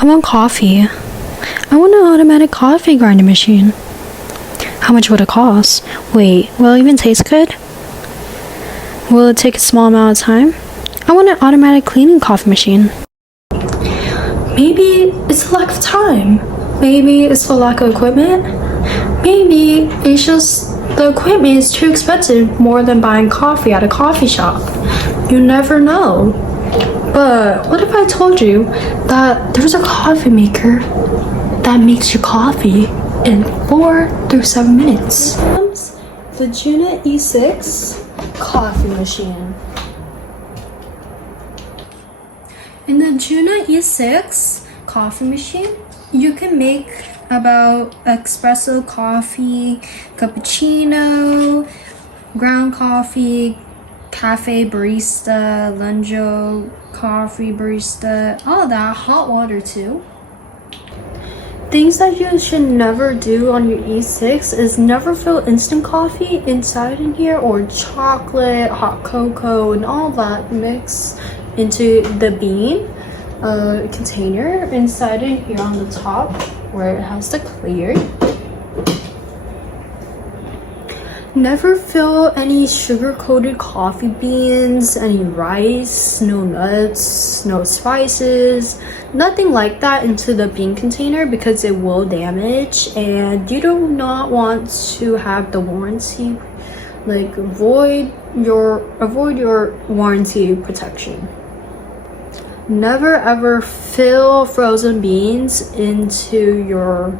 I want coffee. I want an automatic coffee grinding machine. How much would it cost? Wait, will it even taste good? Will it take a small amount of time? I want an automatic cleaning coffee machine. Maybe it's a lack of time. Maybe it's a lack of equipment. Maybe it's just the equipment is too expensive, more than buying coffee at a coffee shop. You never know. But what if I told you that there's a coffee maker that makes your coffee in 4 through 7 minutes? The JURA E6 Coffee Machine. In the JURA E6 Coffee Machine, you can make about espresso coffee, cappuccino, ground coffee, cafe barista, lungo coffee barista, all that, hot water too. Things that you should never do on your E6 is never fill instant coffee inside in here, or chocolate, hot cocoa, and all that mixed into the bean container inside in here on the top where it has the clear. Never fill any sugar-coated coffee beans, any rice, no nuts, no spices, nothing like that into the bean container, because it will damage, and you do not want to have the warranty, like avoid your warranty protection. Never ever fill frozen beans into your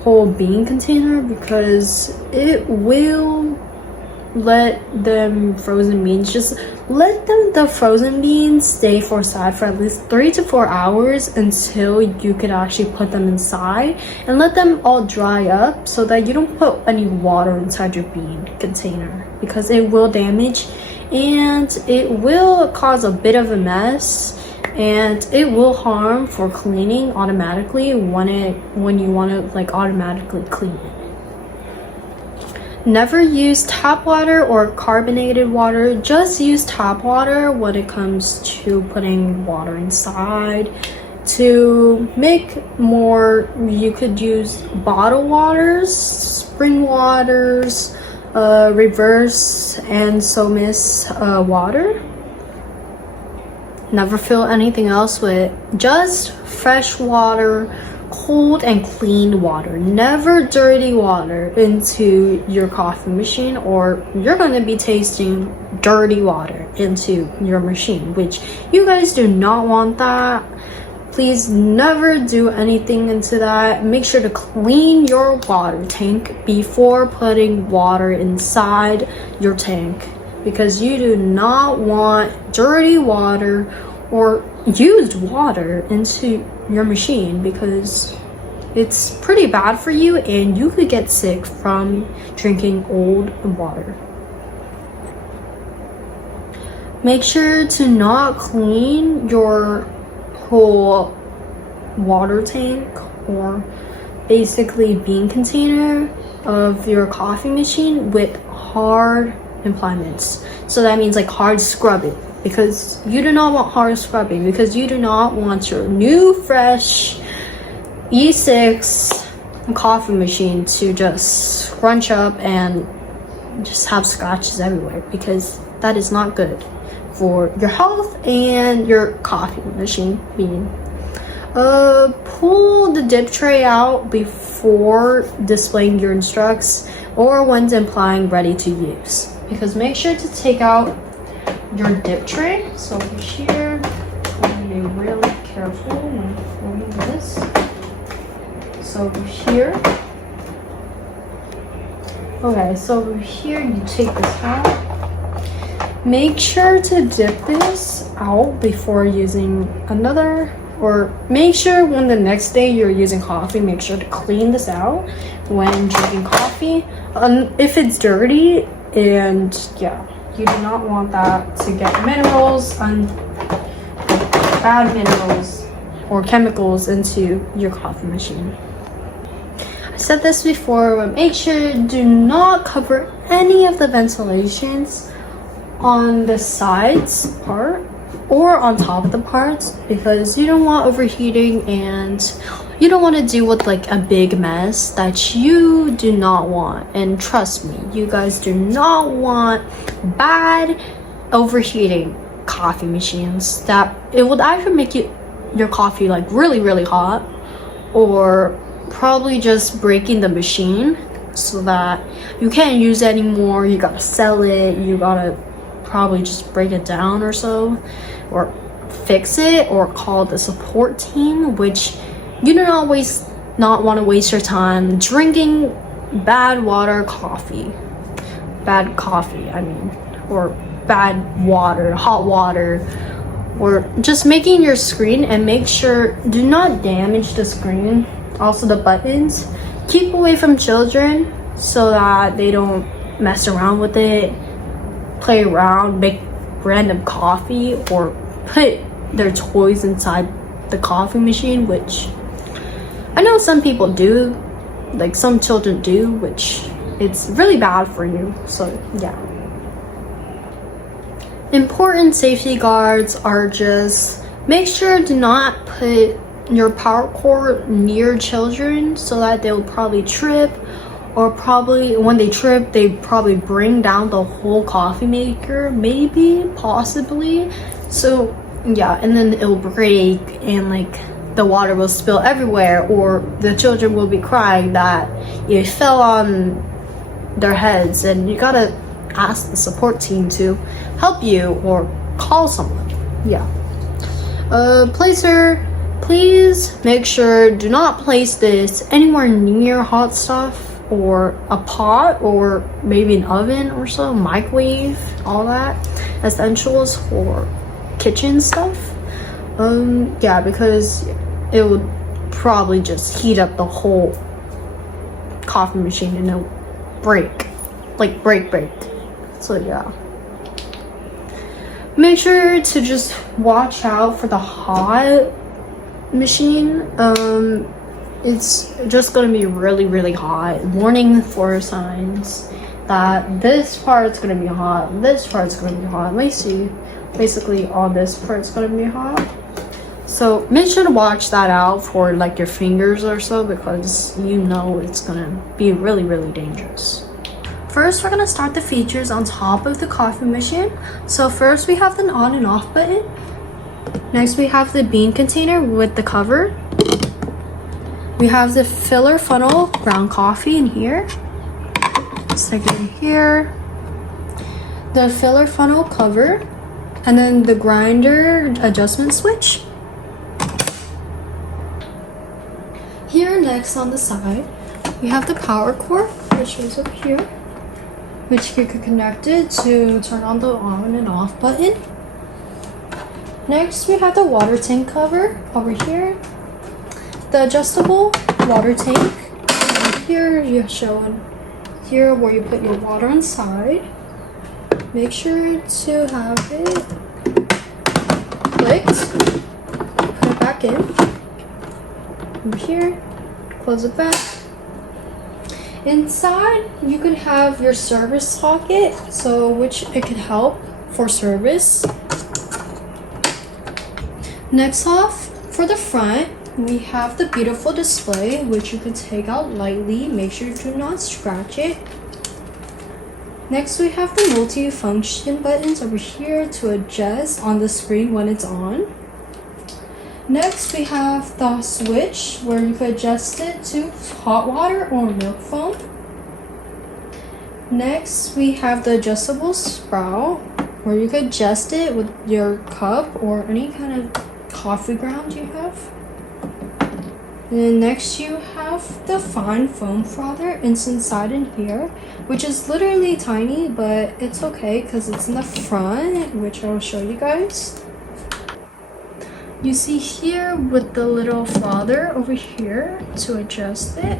whole bean container, because it will let them frozen beans the frozen beans stay for side for at least 3 to 4 hours until you could actually put them inside, and let them all dry up so that you don't put any water inside your bean container, because it will damage and it will cause a bit of a mess, and it will harm for cleaning automatically when you want to like automatically clean it. Never use tap water or carbonated water. Just use tap water when it comes to putting water inside. To make more, you could use bottled waters, spring waters, reverse and Somis water. Never fill anything else with just fresh water, cold and clean water. Never dirty water into your coffee machine, or you're going to be tasting dirty water into your machine, which you guys do not want that. Please never do anything into that. Make sure to clean your water tank before putting water inside your tank, because you do not want dirty water or used water into your machine, because it's pretty bad for you and you could get sick from drinking old water. Make sure to not clean your whole water tank or basically bean container of your coffee machine with hard implements. So that means like hard scrubbing, because you do not want hard scrubbing, because you do not want your new fresh E6 coffee machine to just scrunch up and just have scratches everywhere, because that is not good for your health and your coffee machine bean. Pull the dip tray out before displaying your instructs or when implying ready to use, because make sure to take out your dip tray. So over here, I'm going to be really careful when holding this. So over here, okay, so over here you take this out. Make sure to dip this out before using another, or make sure when the next day you're using coffee, make sure to clean this out when drinking coffee. If it's dirty, and yeah, you do not want that to get minerals and bad minerals or chemicals into your coffee machine. I said this before, but make sure do not cover any of the ventilations on the sides part or on top of the parts, because you don't want overheating and you don't want to deal with like a big mess that you do not want. And trust me, you guys do not want bad overheating coffee machines that it would either make your coffee like really hot, or probably just breaking the machine so that you can't use it anymore. You gotta sell it, you gotta probably just break it down or so, or fix it, or call the support team, which you do not want to waste your time drinking bad coffee, I mean, or bad water, hot water, or just making your screen. And make sure, do not damage the screen, also the buttons. Keep away from children so that they don't mess around with it, play around, make random coffee, or put their toys inside the coffee machine, which I know some people do, like some children do, which it's really bad for you. So yeah. Important safety guards are just make sure do not put your power cord near children so that they'll probably trip, or probably when they trip they probably bring down the whole coffee maker, maybe, possibly. So yeah, and then it'll break and like the water will spill everywhere, or the children will be crying that it fell on their heads, and you gotta ask the support team to help you or call someone. Yeah. Placer, please make sure do not place this anywhere near hot stuff, or a pot, or maybe an oven or so, microwave, all that essentials for kitchen stuff. Yeah, because it would probably just heat up the whole coffee machine and it'll break. So yeah. Make sure to just watch out for the hot machine. It's just gonna be really hot. Warning for signs that this part's gonna be hot, this part's gonna be hot. Let me see. Basically all this part's gonna be hot. So make sure to watch that out for like your fingers or so, because you know it's gonna be really dangerous. First, we're gonna start the features on top of the coffee machine. So first we have the on and off button. Next we have the bean container with the cover. We have the filler funnel ground coffee in here. Stick it in here. The filler funnel cover, and then the grinder adjustment switch. Here next on the side, we have the power cord, which is up here, which you can connect it to turn on the on and off button. Next, we have the water tank cover over here, the adjustable water tank. And here you're showing here where you put your water inside. Make sure to have it clicked. Put it back in. Over here, close it back. Inside, you could have your service socket, so which it could help for service. Next off, for the front, we have the beautiful display, which you can take out lightly. Make sure you do not scratch it. Next, we have the multi-function buttons over here to adjust on the screen when it's on. Next, we have the switch where you could adjust it to hot water or milk foam. Next, we have the adjustable sprout where you could adjust it with your cup or any kind of coffee ground you have. And then next, you have the fine foam frother. It's inside in here, which is literally tiny, but it's okay because it's in the front, which I'll show you guys. You see here with the little frother over here to adjust it.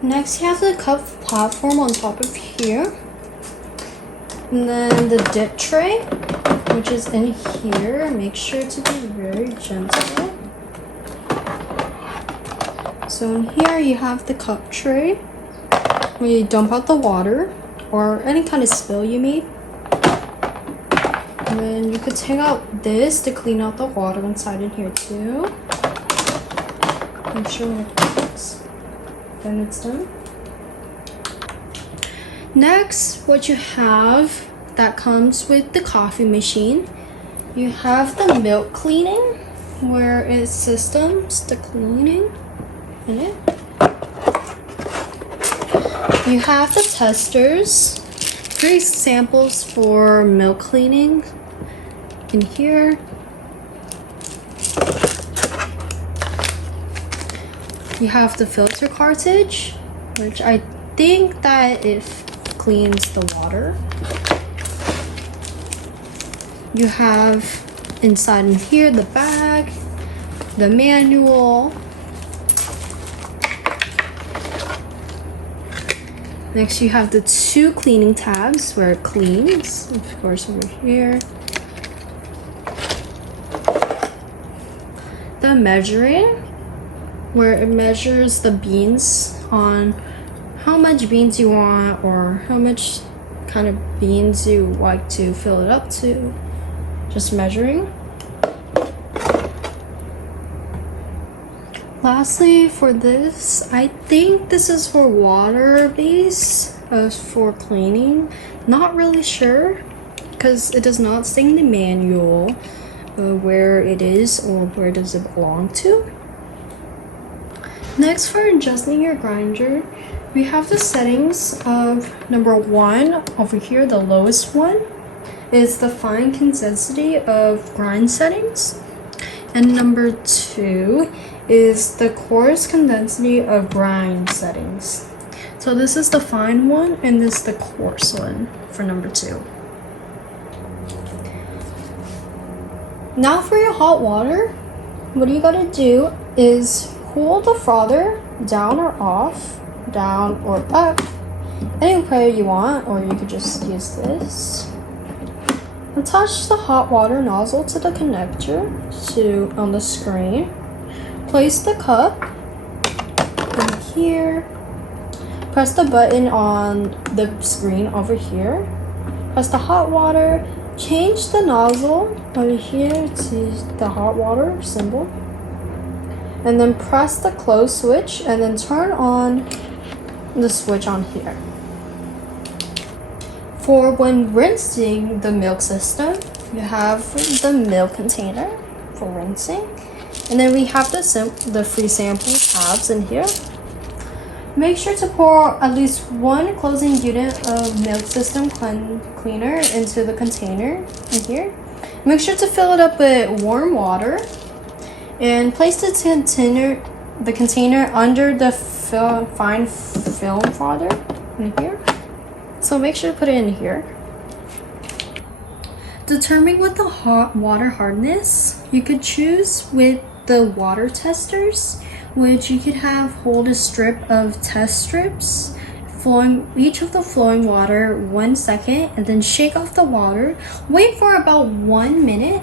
Next, you have the cup platform on top of here. And then the dip tray, which is in here. Make sure to be very gentle. So in here you have the cup tray where you dump out the water or any kind of spill you made. And then you could take out this to clean out the water inside in here too. Make sure it works. Then it's done. Next, what you have that comes with the coffee machine, you have the milk cleaning, where it systems the cleaning in it. You have the testers, 3 samples for milk cleaning in here. You have the filter cartridge, which I think that it cleans the water. You have inside in here the bag, the manual. Next you have the 2 cleaning tabs where it cleans, of course over here. The measuring, where it measures the beans on how much beans you want or how much kind of beans you like to fill it up to. Just measuring. Lastly, for this, I think this is for water base for cleaning. Not really sure because it does not say in the manual where it is or where does it belong to. Next, for adjusting your grinder, we have the settings of number 1 over here, the lowest one is the fine condensity of grind settings, and number 2 is the coarse condensity of grind settings. So this is the fine one and this is the coarse one for number 2. Now for your hot water, what you gotta do is cool the frother down or off, down or up, any way you want, or you could just use this. Attach the hot water nozzle to the connector on the screen. Place the cup in here. Press the button on the screen over here. Press the hot water. Change the nozzle over here to the hot water symbol. And then press the close switch and then turn on the switch on here. For when rinsing the milk system, you have the milk container for rinsing. And then we have the free sample tabs in here. Make sure to pour at least 1 closing unit of milk system cleaner into the container in here. Make sure to fill it up with warm water and place the container under the fine film frother in here. So make sure to put it in here. Determine with the hot water hardness, you could choose with the water testers, which you could have hold a strip of test strips, each of the flowing water 1 second, and then shake off the water. Wait for about 1 minute,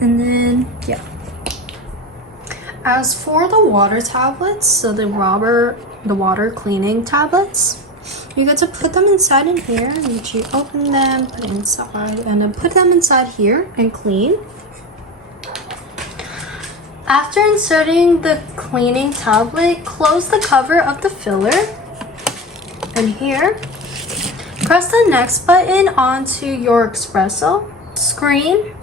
and then yeah. As for the water tablets, so the water cleaning tablets, you get to put them inside in here. You open them, put it inside, and then put them inside here and clean. After inserting the cleaning tablet, close the cover of the filler. And here, press the next button onto your espresso screen.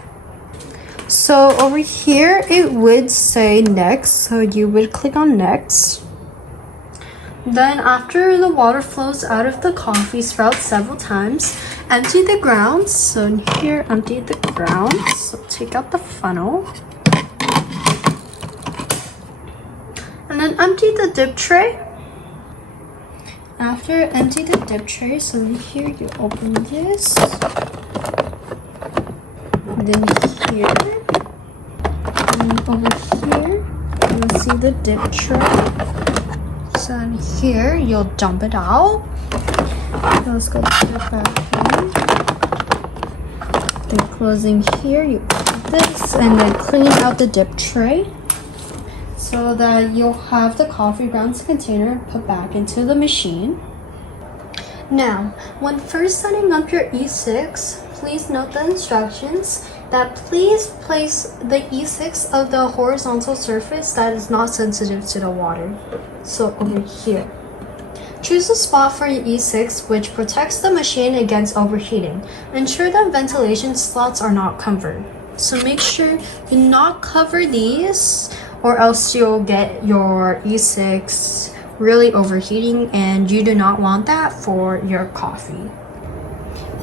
So over here, it would say next, so you would click on next. Then after the water flows out of the coffee spout several times, empty the grounds. So in here, empty the grounds. So take out the funnel. And then empty the dip tray. After empty the dip tray, so in here you open this. And then here. And over here, you'll see the dip tray. So in here, you'll dump it out. Let's go put it back in. Then closing here, you put this and then clean out the dip tray so that you'll have the coffee grounds container put back into the machine. Now, when first setting up your E6, please note the instructions that please place the E6 of the horizontal surface that is not sensitive to the water. So over here. Choose a spot for your E6 which protects the machine against overheating. Ensure that ventilation slots are not covered. So make sure you not cover these or else you'll get your E6 really overheating and you do not want that for your coffee.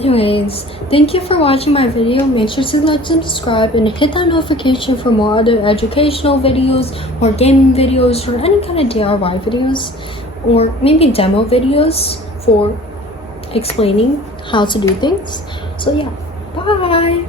Anyways, thank you for watching my video. Make sure to like and subscribe and hit that notification for more other educational videos or gaming videos or any kind of DIY videos or maybe demo videos for explaining how to do things. So yeah, bye!